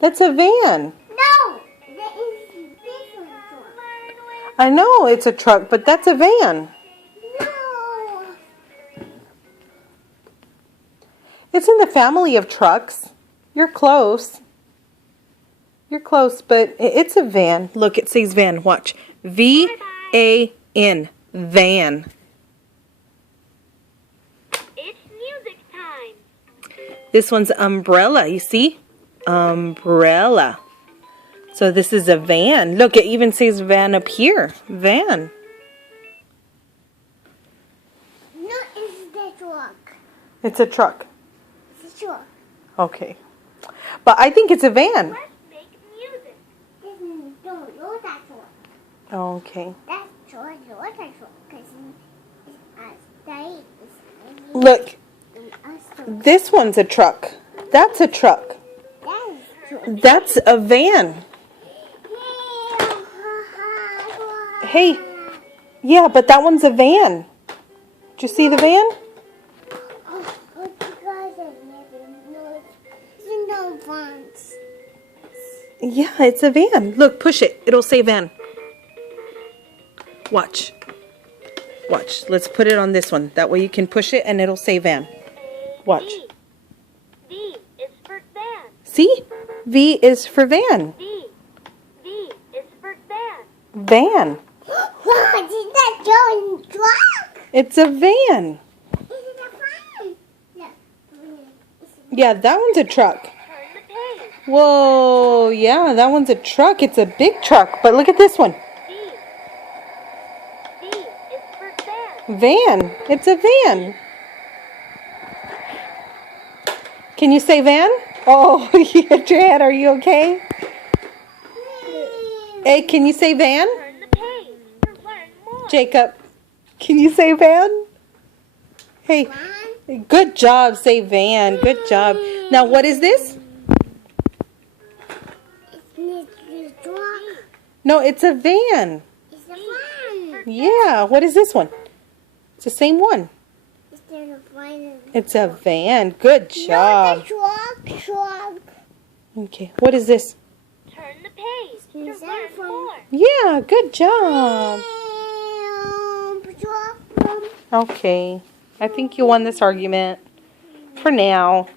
That's a van. No, that is this one. I know it's a truck, but that's a van. No. It's in the family of trucks. You're close. You're close, but it's a van. Look, it says van. Watch. V-A-N. Van. It's music time. This one's umbrella, you see? Umbrella. So this is a van. Look, it even says van up here. Van. No, it's the truck. It's a truck. It's a truck. Okay. But I think it's a van. Let's make music. Don't know that truck. Okay. That's truck. Because Look, this one's a truck. That's a truck. That's a van. Hey, yeah, but that one's a van. Did you see the van? Yeah, it's a van. Look, push it. It'll say van. Watch. Watch. Let's put it on this one. That way you can push it and it'll say van. Watch. V is for van. See? V is for van. V is for van. Van. What is that going truck? It's a van. Is it a van? Yeah, that one's a truck. Turn the page. Whoa, yeah, that one's a truck. It's a big truck. But look at this one. V is for van. Van. It's a van. Can you say van? Oh, you hit your head. Are you okay? Hey, can you say van? Turn the page to learn more. Jacob, can you say van? Hey, good job. Say van. Good job. Now, what is this? It's the truck. No, it's a van. It's a van. Yeah, what is this one? It's the same one. It's the van. It's a van. Good job. Truck. Okay, what is this? Turn the page to learn more. Yeah, good job. Truck. Okay, I think you won this argument for now.